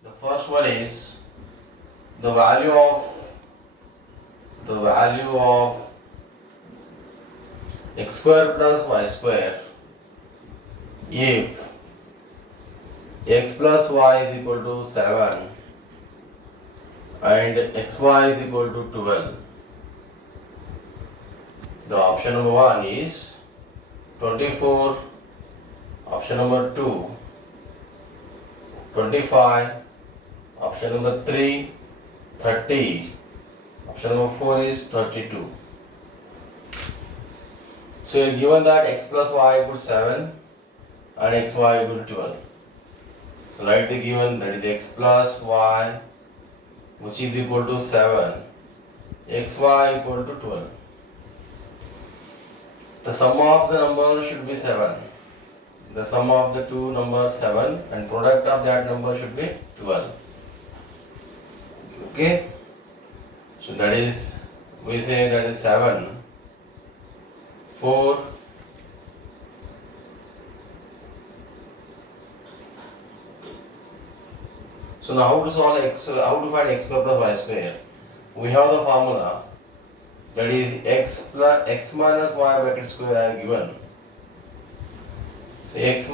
The first one is the value of x square plus y square if x plus y is equal to 7 and xy is equal to 12. The option number 1 is 24, option number 2 25, option number 3 30, option number 4 is 32. So you are given that x plus y equals 7 and xy equals 12. So write the given, that is x plus y which is equal to 7, xy equal to 12. The sum of the numbers should be 7. The sum of the two numbers 7 and product of that number should be 12. Okay? So that is, we say that is 7, 4, so now how to solve how to find x square plus y square? We have the formula, that is x minus y bracket square I have given. So x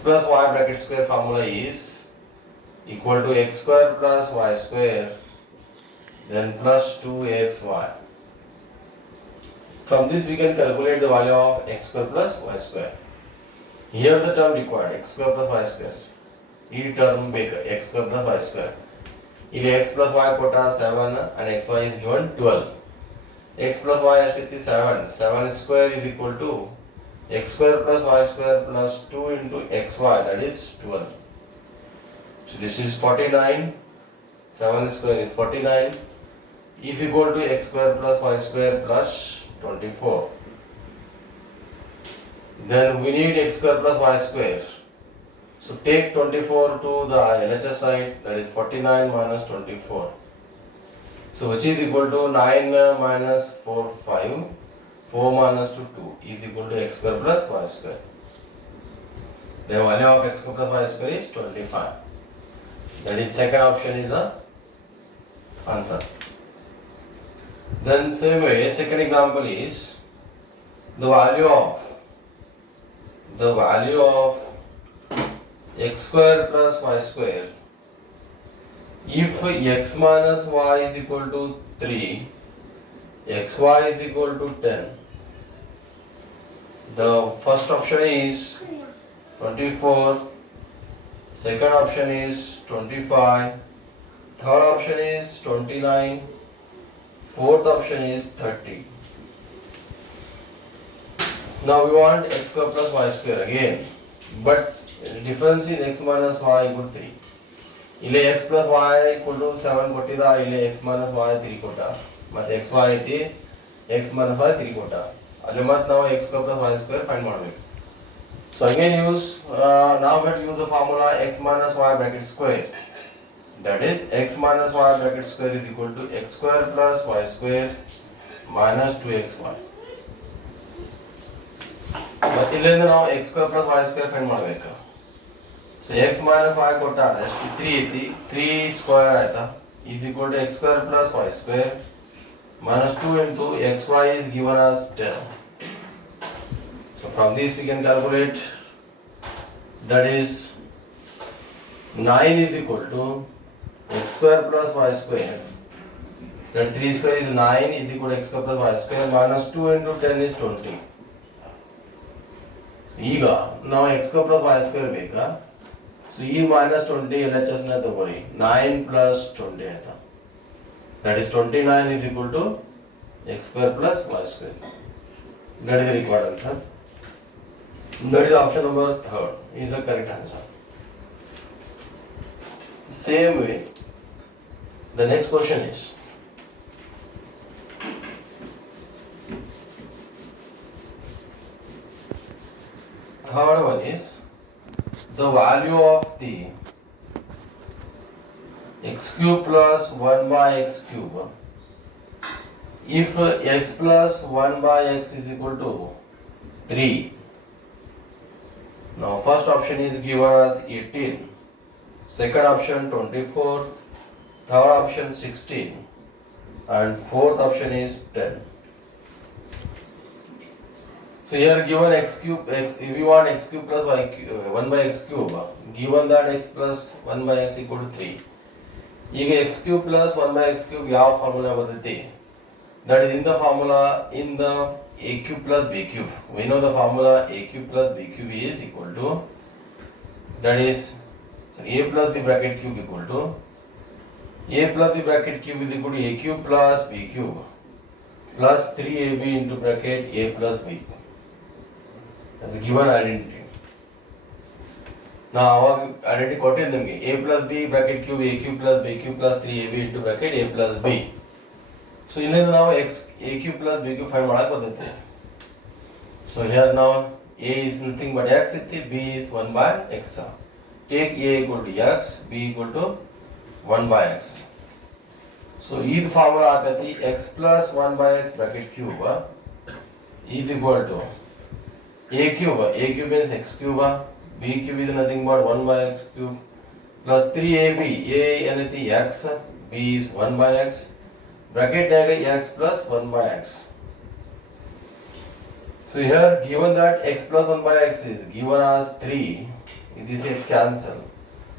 plus y bracket square formula is equal to x square plus y square then plus 2xy. From this we can calculate the value of x square plus y square. Here the term required x square plus y square. ಈ term ಬೇಕು x square plus y square. ಇಲ್ಲಿ x plus y ಕೊಟ್ಟ 7 and xy is given 12. x plus y ಎಷ್ಟಿತ್ತು 7. 7 square is equal to x square plus y square plus 2 into xy, that is 12. So this is 49. 7 square is 49 is equal to x square plus y square plus 24. Then we need x square plus y square. So take 24 to the LHS side, that is 49 minus 24. So which is equal to 9 minus 4, 5. 4 minus 2, 2 is equal to x square plus y square. The value of x square plus y square is 25. That is second option is the answer. Then same way, second example is the value of x square plus y square if x minus y is equal to 3, xy is equal to 10. The first option is 24, second option is 25, third option is 29, fourth option is 30. Now we want x square plus y square again, but difference in x minus y equal to 3. ಇಲ್ಲಿ x plus y equal to 7 ಕೊಟ್ಟಿದ್ದ, ಇಲ್ಲಿ x minus y 3 ಕೊಟ್ಟ, ಮತ್ತೆ xy ಐತಿ x minus y 3 ಕೊಟ್ಟ. ಅಲ್ಲಿ ಮತ್ತೆ ನಾವು x square plus y square find ಮಾಡಬೇಕು. So again now we have to use the formula x minus y bracket square. That is x minus y bracket square is equal to x square plus y square minus 2xy. ಮತ್ತೆ ಇಲ್ಲಿಂದ ನಾವು x square plus y square find ಮಾಡಬೇಕು. So x minus y ಕೊಟ್ಟಾಗ ಎಷ್ಟು 3 ಐತಿ, 3 square ಆಯ್ತಾ is equal to x square plus y square minus 2 into xy is given as 10. So from this we can calculate, that is 9 is equal to x square plus y square, that 3 square is 9 is equal to x square plus y square minus 2 into 10 is 20. ಈಗ ನಾವು x square plus y square ಬೇಕಾ? So e minus 20 LHS ನ ತಗೊಳ್ಳಿ, 9 plus 20 ಆಯ್ತಾ, that is 29 is equal to x square plus y square. That is the required answer. That is option number 3rd is the correct answer. Same way, the next question is third one is the value of the x cube plus 1 by x cube if x plus 1 by x is equal to 3, Now first option is given as 18, second option 24, third option 16, and fourth option is 10. So here given x cube, we want x cube plus y cube, 1 by x cube, given that x plus 1 by x equal to 3. ಈಗ x cube plus 1 by x cube ಯಾವ formula ಬರ್ತೈತಿ? That is in the formula in the a cube plus b cube. We know the formula a cube plus b cube is equal to, that is, so a plus b bracket cube equal to, a plus b bracket cube is equal to a cube plus b cube plus 3ab into bracket a plus b. That's a given identity. Now our identity ಕೊಟ್ಟಿದ್ದು ನಿಮಗೆ a plus b bracket cube a cube plus b cube plus 3ab into bracket a plus b. So ಇಲ್ಲಿಂದ ನಾವು x a cube plus b cube find ಮಾಡಕ್ಕೆ ಬರ್ತೈತೆ. So here now a is nothing but x ಐತಿ, b is 1 by x. Take a equal to x, b equal to 1 by x. So ಇದು formula ಆಗತಿ x plus 1 by x bracket cube is equal to a cube is x cube, b cube is nothing but 1 by x cube plus 3ab, a anything x, b is 1 by x, bracket daga x plus 1 by x. So here given that x plus 1 by x is given as 3, this is cancel,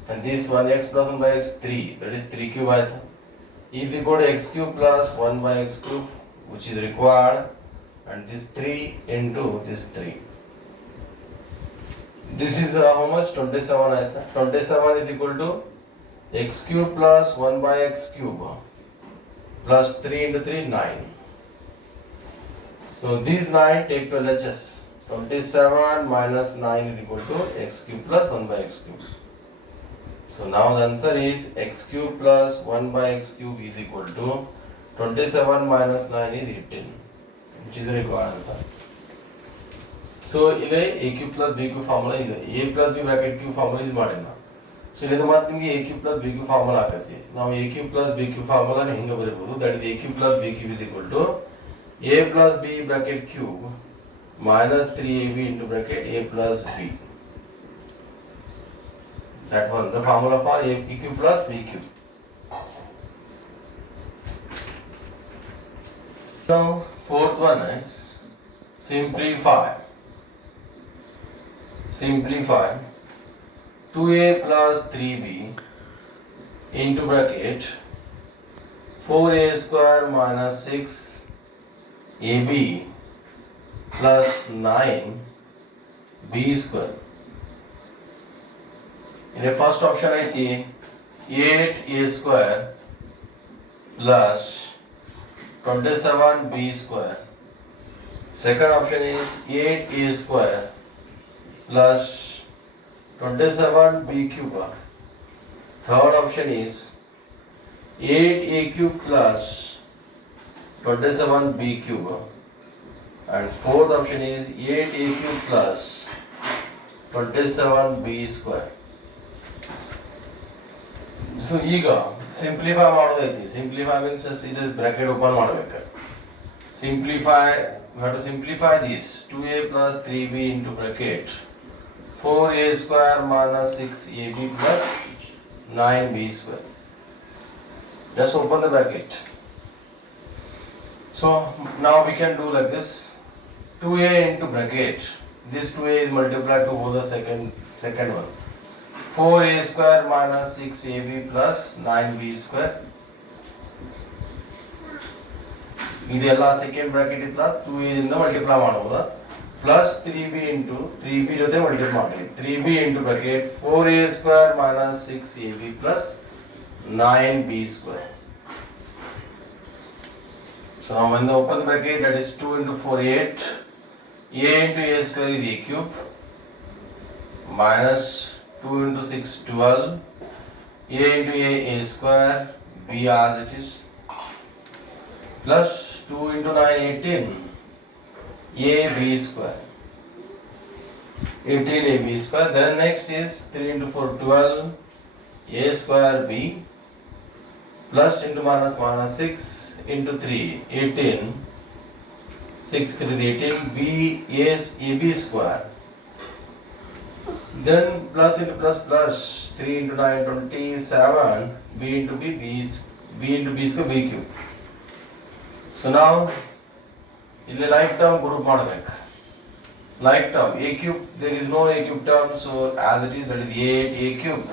and this one x plus 1 by x 3, that is 3 cube is equal to x cube plus 1 by x cube, which is required, and this 3 into this 3. This is how much? 27. 27 is equal to x cube plus 1 by x cube plus 3 into 3, 9. So these 9 take to LHS. 27 minus 9 is equal to x cube plus 1 by x cube. So now the answer is x cube plus 1 by x cube is equal to 27 minus 9 is 18, which is the required answer. So ಇಲ್ಲಿ a cube plus b cube formula ಇದೆ, a plus b bracket cube formula use ಮಾಡಿಲ್ಲ. So ಇಲ್ಲಿಂದ ಮತ್ತೆ ನಿಮಗೆ a cube plus b cube formula ಆಗತ್ತೆ. ನಾವು a cube plus b cube formula ಹಿಂಗೆ ಬರೀಬಹುದು, that is a cube plus b cube is equal to a plus b bracket cube minus 3ab into bracket a plus b. That one, the formula for a cube plus b cube. Now fourth one is simplify 2a plus 3b into bracket 4a square minus 6ab plus 9b square. In the first option I see 8a square plus 27b square. Second option is 8a square plus 27b cube. Third option is 8a cube plus 27b cube. And fourth option is 8a cube plus 27b square. So ಈಗ simplify ಮಾಡೋದೈತಿ. Simplify means ಇದು bracket open ಮಾಡಬೇಕು. Simplify, we have to simplify this 2a plus 3b into bracket 4a square minus 6ab plus 9b square. Just open the bracket. So now we can do like this, 2a into bracket, this 2a is multiplied to hold the second one, 4a square minus 6ab plus 9b square. ಇದೆಲ್ಲ second bracket ಇತ್ತ 2a ಇಂದ multiply ಮಾಡಬಹುದು, plus 3b into 3b ಜೊತೆ multiply ಮಾಡಿ 3b into bracket 4a square minus 6ab plus 9b square. So now when the open bracket, that is 2 into 4 8, a into a square is a cube minus 2 into 6 12, a into a square, b as it is, plus 2 into 9 18, ab square, 18ab square. Then next is 3 into 4 12, a square b, plus into minus minus 6 into 3 18, 6 3 is 18, b ab square Then plus into plus plus 3 into 9 27 b into b into b is b cube. So now ಇಲ್ಲಿ like term group ಮಾಡಬೇಕು. Like term a cube, there is no a cube term, so as it is, that is 8a cube.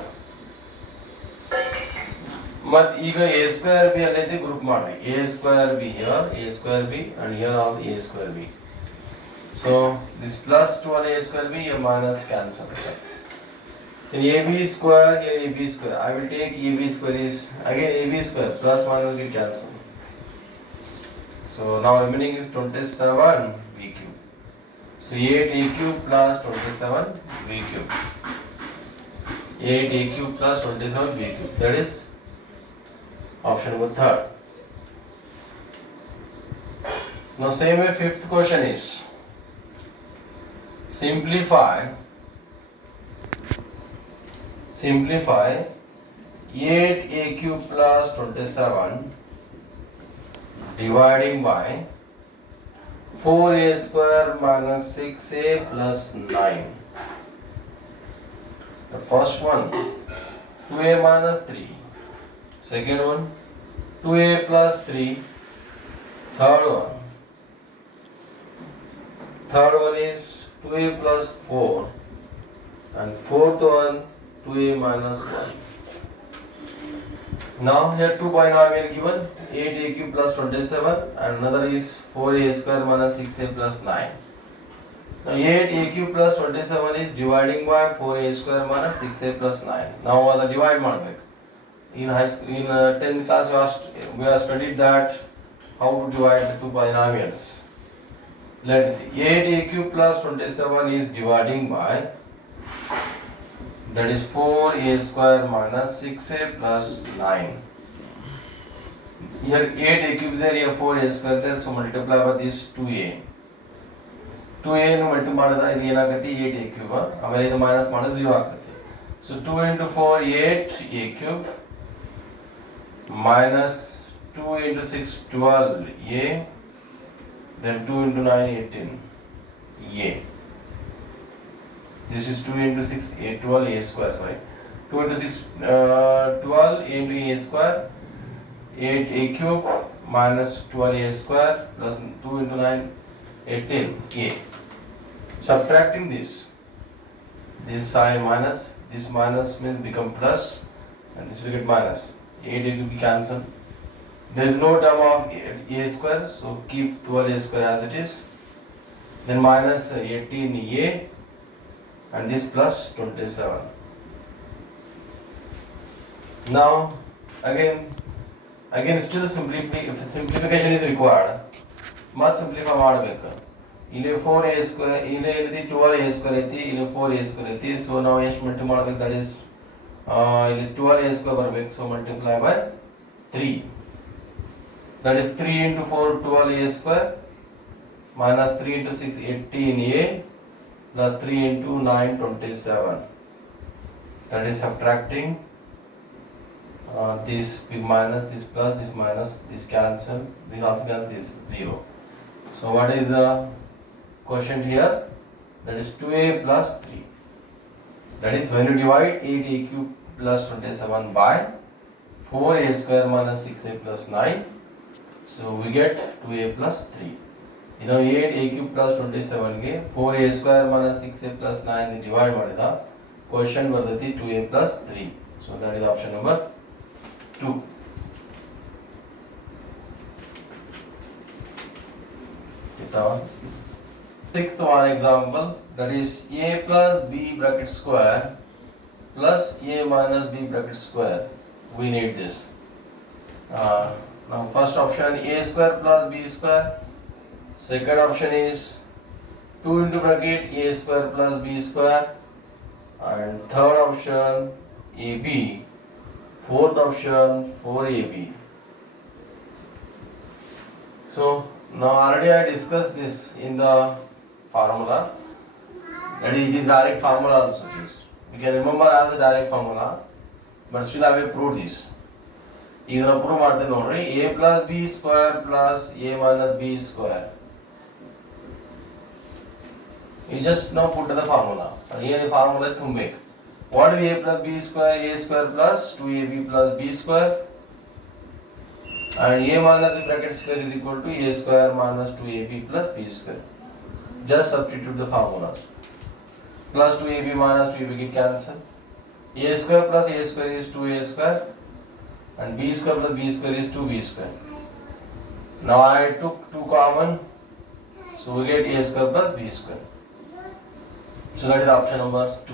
But ಈಗ a square b ಅನ್ನೈತಿ group ಮಾಡಿ. A square b here, a square b, and here also a square b. So this plus 12a square b, here minus cancel. Then ab square, here ab square. I will take ab square is again ab square, plus minus will cancel. So now remaining is 27 b cube. So 8a cube plus 27 b cube. 8a cube plus 27 b cube. That is option number third. Now same way fifth question is simplify 8a cube plus 27 dividing by 4a square minus 6a plus 9. The first one 2a minus 3. Second one 2a plus 3. Third one is 2a plus 4. And fourth one 2a minus 1. Now here 2 binomial given, 8a cube plus 27 and another is 4a square minus 6a plus 9. Now 8a cube plus 27 is dividing by 4a square minus 6a plus 9. Now the divide ಮಾಡಬೇಕು. In 10th class we have studied that how to divide the two binomials. Let's see, 8a cube plus 27 is dividing by, that is 4a square minus 6a plus 9. Here 8a cube there, here 4a square there, so multiply by this 2a. 2a nu multiply ಮಾಡಿದ ಇದು ಏನಾಗುತ್ತೆ 8a cube, ಆಮೇಲೆ ಇದು minus ಮಾಡಿದ 0 ಆಗುತ್ತೆ. So 2 into 4 8a cube minus 2 into 6 12a, then 2 into 9 18a. This is 2 into 6 12 a square, sorry, 2 into 6 12 into a square, 8a cube minus 12a square plus 2 into 9 18a. Subtracting this sign minus, this minus means become plus, and this will get minus. 8a cube be cancelled. There is no term of a square, so keep 12a square as it is. Then minus 18a. And this plus 27. Now again still simplification is required. Must simplify ಮಾಡಬೇಕು. ಇಲ್ಲಿ 4a square, ಇಲ್ಲಿ ಏನಿದೆ 12a square ಐತಿ, ಇಲ್ಲಿ 4a square ಐತಿ. So ನಾವು ಎಷ್ಟು multiply ಮಾಡಬೇಕು, that is ಇಲ್ಲಿ 12a square ಬರಬೇಕು. So multiply by 3. That is 3 into 4 12a square minus 3 into 6 18a plus 3 into 9 27. That is subtracting this big minus, this plus, this minus, this cancel, this also cancel, this 0. So what is the quotient here? That is 2a plus 3. That is when you divide 8a cube plus 27 by 4a square minus 6a plus 9. So we get 2a plus 3. ಇದು 8a cube plus 27 ಗೆ 4a square minus 6a plus 9 divide ಮಾಡಿದ question ಬರ್ತೈತಿ 2a plus 3. So that is option number 2. Sixth one example, that is a plus b bracket square plus a minus b bracket square. We need this. Now first option a square plus b square. Second option is 2 into bracket a square plus b square, and third option ab, fourth option 4ab. So now already I discussed this in the formula, that is it is direct formula also. We can remember as a direct formula, but still I will prove this. ಇದನ್ನ prove ಮಾಡ್ತೀನಿ ನೋಡ್ರಿ, a plus b square plus a minus b square. You just now put the formula. Here the formula is thumbek. What is a plus b square? A square plus 2ab plus b square. And a minus b bracket square is equal to a square minus 2ab plus b square. Just substitute the formulas. Plus 2ab minus 2ab get cancel. A square plus a square is 2a square. And b square plus b square is 2b square. Now I took 2 common. So we get a square plus b square. So that is option number 2.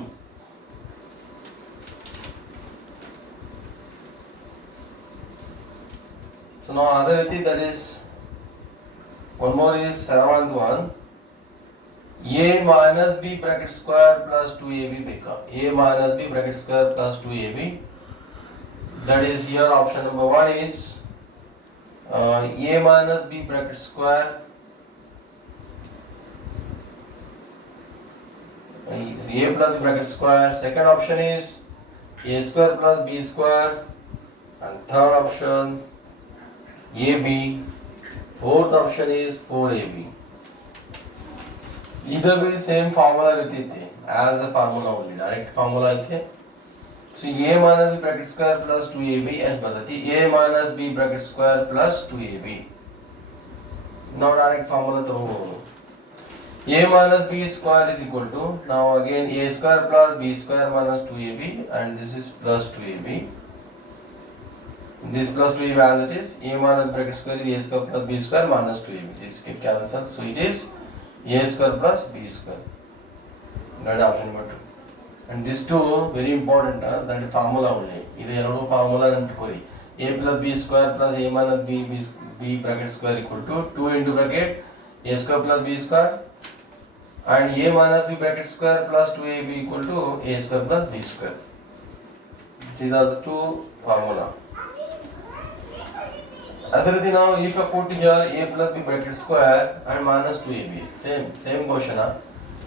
So now other thing, that is one more is 7th one. A minus b bracket square plus 2ab become a minus b bracket square plus 2ab. That is here option number 1 is a minus b bracket square a plus b bracket square. Second option is a square plus b square, and third option ab. Fourth option is 4ab. Either way same formula रहती थी as a formula only, direct formula थे. So a minus b bracket square plus 2ab as बताती a minus b bracket square plus 2ab. Now direct formula तो हो a minus b square is equal to, now again a square plus b square minus 2ab, and this is plus 2ab. This plus 2ab as it is. A minus bracket square is a square plus b square minus 2ab. This get cancelled, so it is a square plus b square. That is option number 2. And these two very important, that is formula only. This is formula and a plus b square plus a minus b bracket square equal to 2 into bracket a square plus b square, and a minus b bracket square plus 2ab equal to a square plus b square. These are the two formula. Other thing, now if I put here a plus b bracket square and minus 2ab, same question.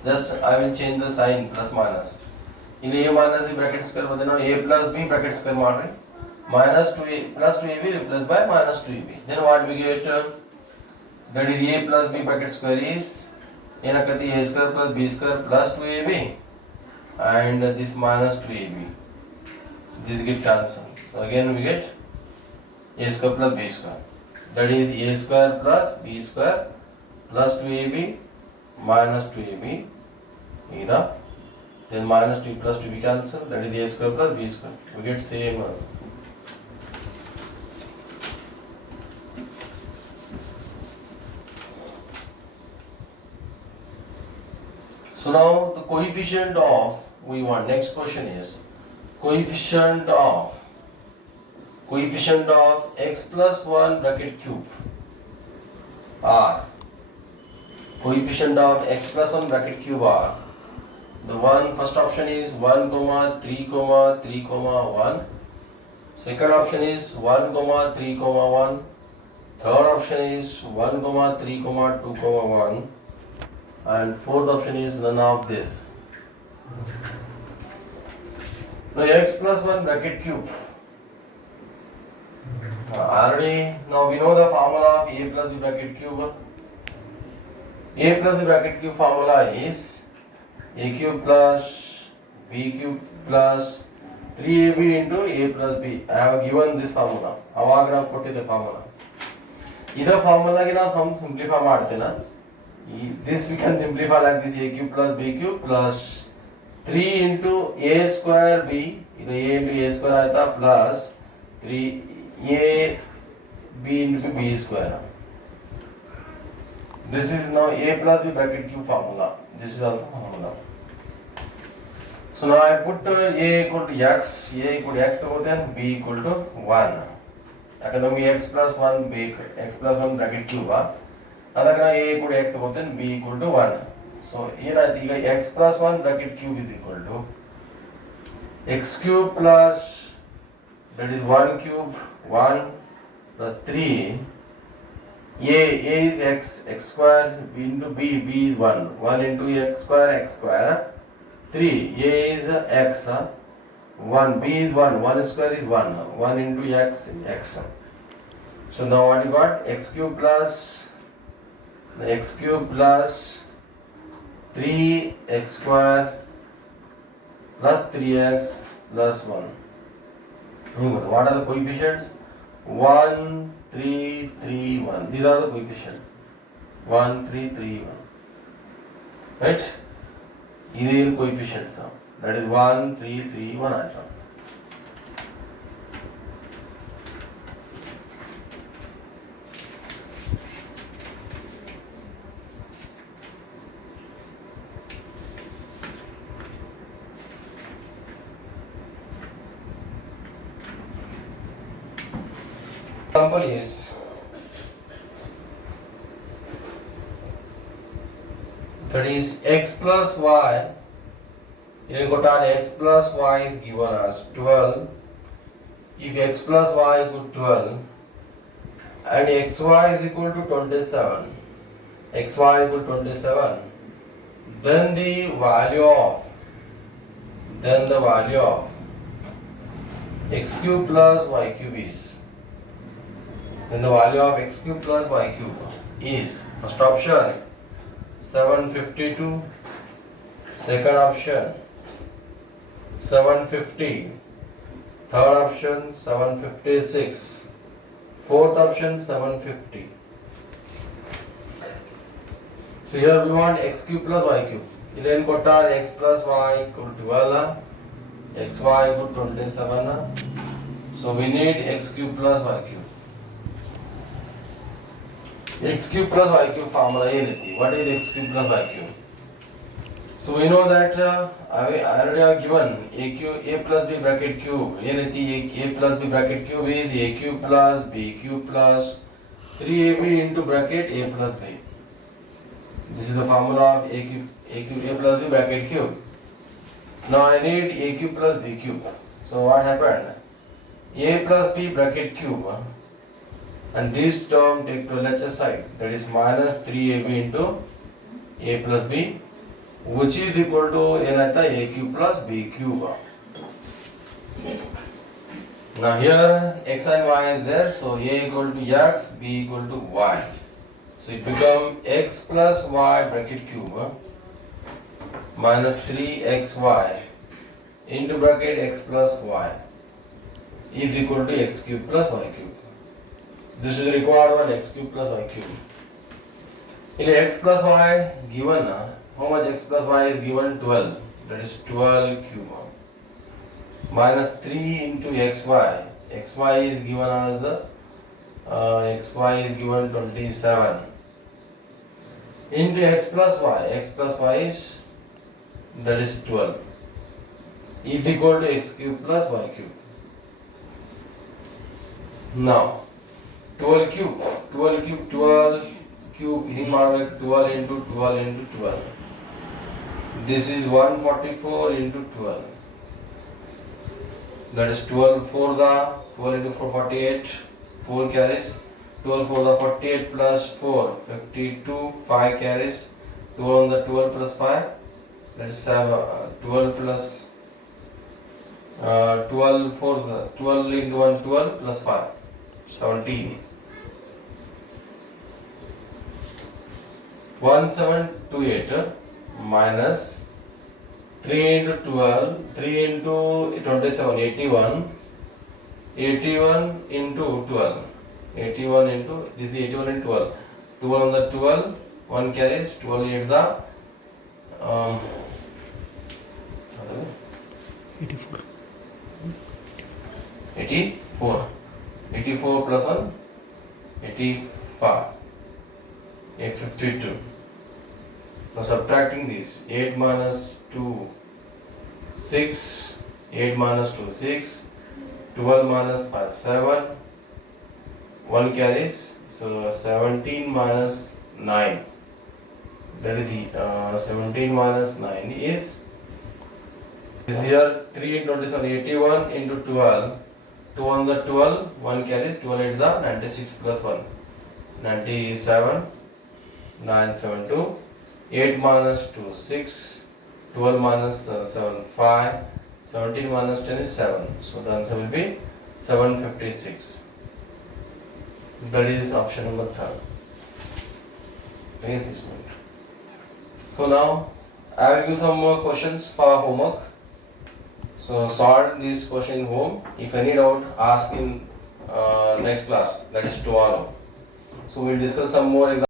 Just I will change the sign plus minus. In a minus b bracket square, but now a plus b bracket square model minus 2a plus 2ab replaced by minus 2ab. Then what we get? That is a plus b bracket square is a square plus b square plus 2ab, and this minus 2ab. This get cancelled. So again we get a square plus b square. That is a square plus b square plus 2ab minus 2ab. Either then minus 2 plus 2b cancel. That is a square plus b square. We get same. So now the coefficient of, we want, next question is coefficient of x plus 1 bracket cube r. Coefficient of x plus 1 bracket cube r. The one first option is 1, 3, 3, 1. Second option is 1, 3, 1. Third option is 1, 3, 2, 1. And fourth option is none of this. Now x plus 1 bracket cube. Already now we know the formula of a plus b bracket cube. A plus b bracket cube formula is a cube plus b cube plus 3ab into a plus b. I have given this formula. Avag na put the formula. Ida formula ki na sum simplify maarte na. This we can simplify like this: a cube plus b cube plus 3 into a square b. Ida a into a square aita plus 3 a b into b square. This is now a plus b bracket cube formula. This is also formula. So now I put a equal to x, a equal to x then b equal to 1. Akadami x plus 1 b x plus 1 bracket cube. Adakana a equal to x then b equal to 1. So here I think x plus 1 bracket cube is equal to x cube plus, that is 1 cube 1 plus 3. A is x square into b is 1 into x square 3. A is x 1, b is 1 square is 1 into x. So now what you got? X cube plus the x cube plus 3x square plus 3x plus 1. What are the coefficients? 1, 3, 3, 1. These are the coefficients. 1, 3, 3, 1. Right? These are coefficients. That is 1, 3, 3, 1. Example is that is x plus y. You got our x plus y is given as 12. If x plus y is equal to 12 and xy is equal to 27, xy is equal to 27, then the value of x cube plus y cube is. Then the value of x cube plus y cube is, first option 752, second option 750, third option 756, fourth option 750. So here we want x cube plus y cube. Ilen kotta x plus y equal to 12, xy equal to 27. So we need x cube plus y cube. X cube plus y cube formula ಏನೈತಿ? What is x cube plus y cube? So we know that I already have given a plus b bracket cube. ಏನೈತಿ? a plus b bracket cube is a cube plus b cube plus 3ab into bracket a plus b. This is the formula of a plus b bracket cube. Now I need a cube plus b cube. So what happened? A plus b bracket cube. And this term take to LHS side, that is minus 3ab into a plus b, which is equal to a cube plus b cube. Now here x and y is there, so a equal to x, b equal to y. So it becomes x plus y bracket cube minus 3xy into bracket x plus y is equal to x cube plus y cube. This is required one x cube plus y cube. In x plus y given, how much x plus y is given? 12. That is 12 cube. Minus 3 into xy. Xy is given as xy is given 27. Into x plus y. X plus y is, that is 12. Is equal to x cube plus y cube. Now 12 cube, 12 cube, here 12 into 12 into 12. This is 144 into 12. That is 12 for the 12 into 4 48, 4 carries. 12 for the 48 plus 4, 52, 5 carries. 12 on the 12 plus 5, that is 12 plus 12 for the 12 into 1, 12 plus 5, 17. 1728 minus 3 into 12, 3 into 27, 81, 81 into 12, 81 into, this is 81 and 12, 12 on the 12, 1 carries, 12 8 the 84. 84, 84 plus 1, 85, 852. Now subtracting this, 8 minus 2, 6, 8 minus 2, 6, 12 minus 5, 7, 1 carries, so 17 minus 9, that is the 17 minus 9 is here 3 into 27, 81 into 12, 2 on the 12, 1 carries, 12 8 the 96 plus 1, 97, 972, 8 minus 2, 6, 12 minus 7, 5, 17 minus 10 is 7. So the answer will be 756. That is option number 3. Okay, this one. So now I will give some more questions for homework. So solve this question home. If any doubt, ask in next class, that is tomorrow. So we'll discuss some more examples.